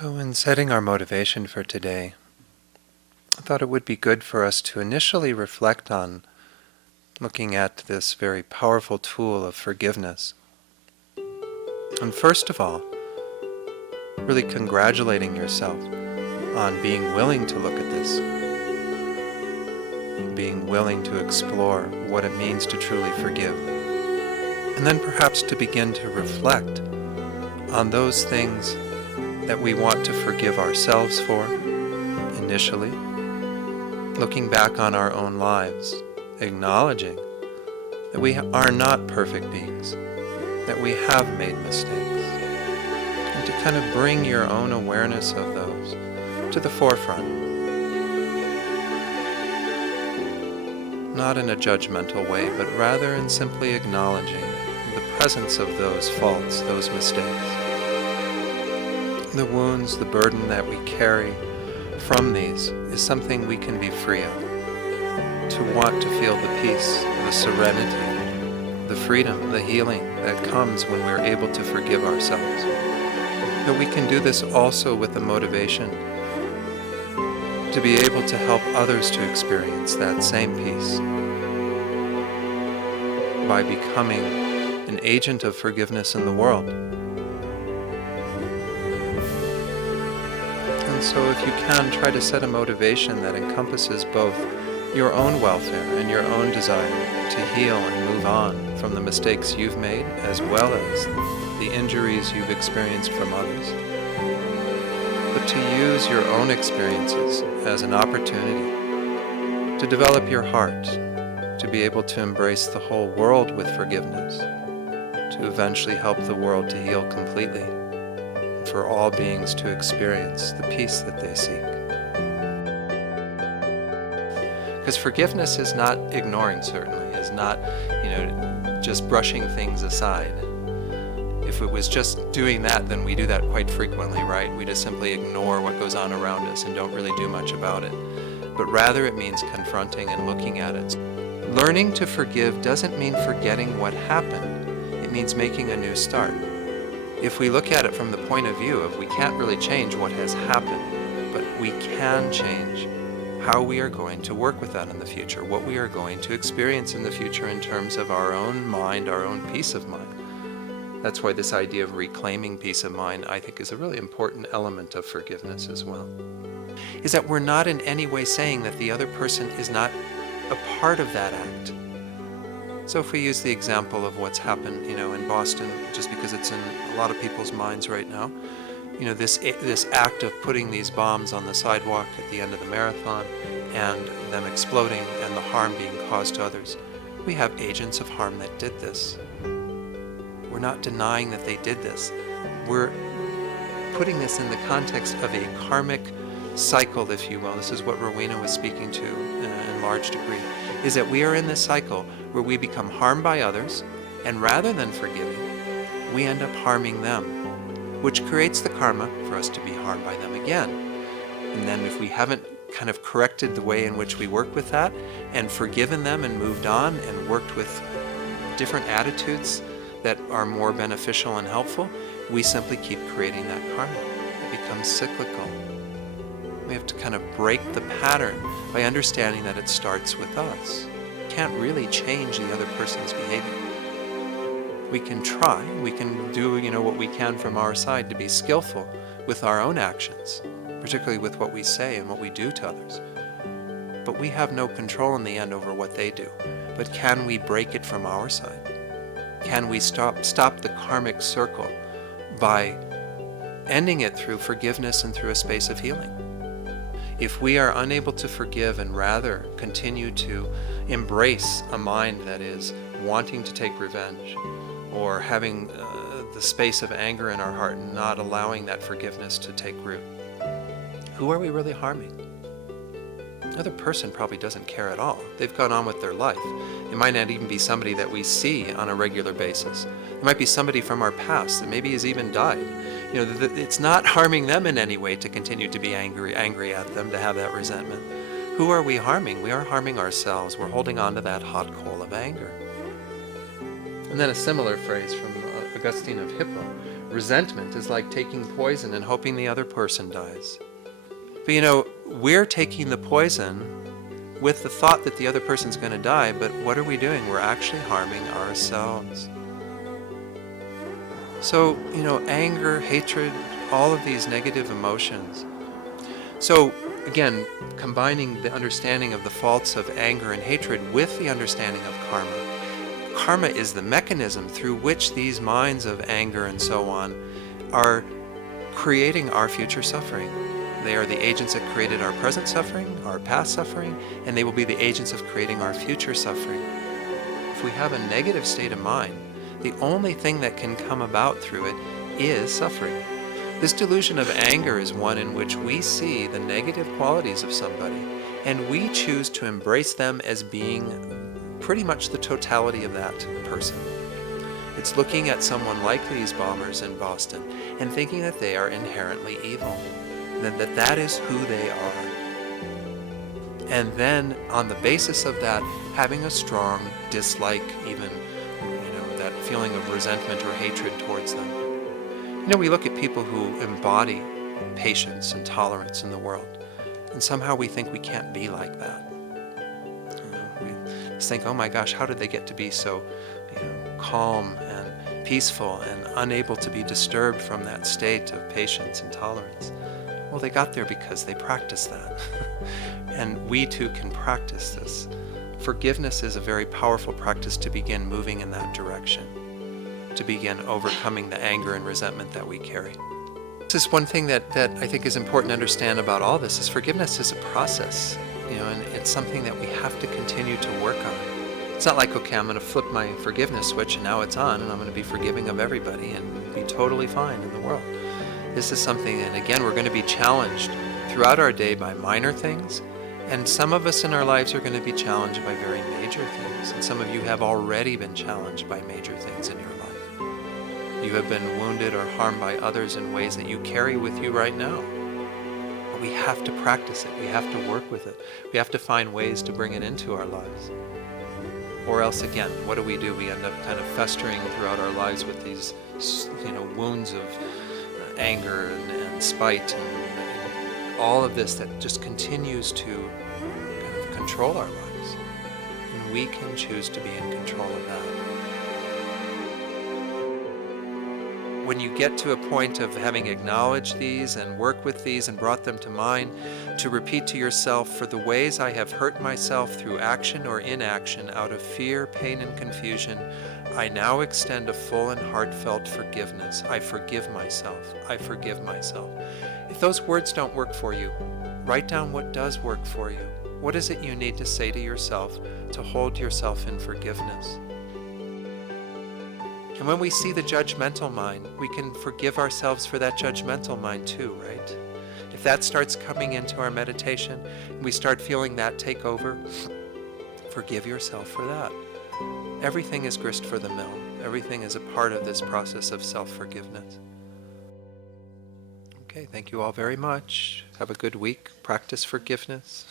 So in setting our motivation for today, I thought it would be good for us to initially reflect on looking at this very powerful tool of forgiveness. And first of all, really congratulating yourself on being willing to look at this, being willing to explore what it means to truly forgive. And then perhaps to begin to reflect on those things that we want to forgive ourselves for initially, looking back on our own lives, acknowledging that we are not perfect beings, that we have made mistakes, and to kind of bring your own awareness of those to the forefront, not in a judgmental way, but rather in simply acknowledging the presence of those faults, those mistakes. The wounds, the burden that we carry from these is something we can be free of. To want to feel the peace, the serenity, the freedom, the healing that comes when we're able to forgive ourselves. But we can do this also with the motivation to be able to help others to experience that same peace by becoming an agent of forgiveness in the world. And so if you can, try to set a motivation that encompasses both your own welfare and your own desire to heal and move on from the mistakes you've made, as well as the injuries you've experienced from others. But to use your own experiences as an opportunity to develop your heart, to be able to embrace the whole world with forgiveness, to eventually help the world to heal completely, for all beings to experience the peace that they seek. Because forgiveness is not ignoring, certainly, is not, just brushing things aside. If it was just doing that, then we do that quite frequently, right? We just simply ignore what goes on around us and don't really do much about it. But rather it means confronting and looking at it. Learning to forgive doesn't mean forgetting what happened. It means making a new start. If we look at it from the point of view of we can't really change what has happened, but we can change how we are going to work with that in the future, what we are going to experience in the future in terms of our own mind, our own peace of mind. That's why this idea of reclaiming peace of mind, I think, is a really important element of forgiveness as well. Is that we're not in any way saying that the other person is not a part of that act. So if we use the example of what's happened, in Boston, just because it's in a lot of people's minds right now, this act of putting these bombs on the sidewalk at the end of the marathon and them exploding and the harm being caused to others, we have agents of harm that did this. We're not denying that they did this. We're putting this in the context of a karmic cycle, if you will. This is what Rowena was speaking to in large degree, is that we are in this cycle where we become harmed by others, and rather than forgiving, we end up harming them, which creates the karma for us to be harmed by them again. And then if we haven't kind of corrected the way in which we work with that and forgiven them and moved on and worked with different attitudes that are more beneficial and helpful, we simply keep creating that karma. It becomes cyclical. We have to kind of break the pattern by understanding that it starts with us. We can't really change the other person's behavior. We can try, we can do what we can from our side to be skillful with our own actions, particularly with what we say and what we do to others. But we have no control in the end over what they do. But can we break it from our side? Can we stop the karmic circle by ending it through forgiveness and through a space of healing? If we are unable to forgive and rather continue to embrace a mind that is wanting to take revenge or having the space of anger in our heart and not allowing that forgiveness to take root, who are we really harming? The other person probably doesn't care at all. They've gone on with their life. It might not even be somebody that we see on a regular basis. It might be somebody from our past that maybe has even died. It's not harming them in any way to continue to be angry at them, to have that resentment. Who are we harming? We are harming ourselves. We're holding on to that hot coal of anger. And then a similar phrase from Augustine of Hippo, Resentment is like taking poison and hoping the other person dies. But you know, we're taking the poison with the thought that the other person's going to die, but what are we doing? We're actually harming ourselves. So, you know, anger, hatred, all of these negative emotions. So, again, combining the understanding of the faults of anger and hatred with the understanding of karma. Karma is the mechanism through which these minds of anger and so on are creating our future suffering. They are the agents that created our present suffering, our past suffering, and they will be the agents of creating our future suffering. If we have a negative state of mind, the only thing that can come about through it is suffering. This delusion of anger is one in which we see the negative qualities of somebody, and we choose to embrace them as being pretty much the totality of that person. It's looking at someone like these bombers in Boston and thinking that they are inherently evil, that is who they are. And then on the basis of that, having a strong dislike, even, that feeling of resentment or hatred towards them. We look at people who embody patience and tolerance in the world, and somehow we think we can't be like that. We just think, oh my gosh, how did they get to be so calm and peaceful and unable to be disturbed from that state of patience and tolerance? Well, they got there because they practiced that. And we too can practice this. Forgiveness is a very powerful practice to begin moving in that direction, to begin overcoming the anger and resentment that we carry. This is one thing that I think is important to understand about all this, is forgiveness is a process, and it's something that we have to continue to work on. It's not like, okay, I'm going to flip my forgiveness switch and now it's on and I'm going to be forgiving of everybody and be totally fine in the world. This is something, and again, we're going to be challenged throughout our day by minor things, and some of us in our lives are going to be challenged by very major things, and some of you have already been challenged by major things in your life. You have been wounded or harmed by others in ways that you carry with you right now. But we have to practice it. We have to work with it. We have to find ways to bring it into our lives. Or else, again, what do? We end up kind of festering throughout our lives with these, wounds of anger and spite and all of this that just continues to kind of control our lives. And we can choose to be in control of that. When you get to a point of having acknowledged these and worked with these and brought them to mind, to repeat to yourself, for the ways I have hurt myself through action or inaction out of fear, pain, and confusion, I now extend a full and heartfelt forgiveness. I forgive myself. I forgive myself. If those words don't work for you, write down what does work for you. What is it you need to say to yourself to hold yourself in forgiveness? And when we see the judgmental mind, we can forgive ourselves for that judgmental mind too, right? If that starts coming into our meditation, and we start feeling that take over, forgive yourself for that. Everything is grist for the mill. Everything is a part of this process of self-forgiveness. Okay, thank you all very much. Have a good week. Practice forgiveness.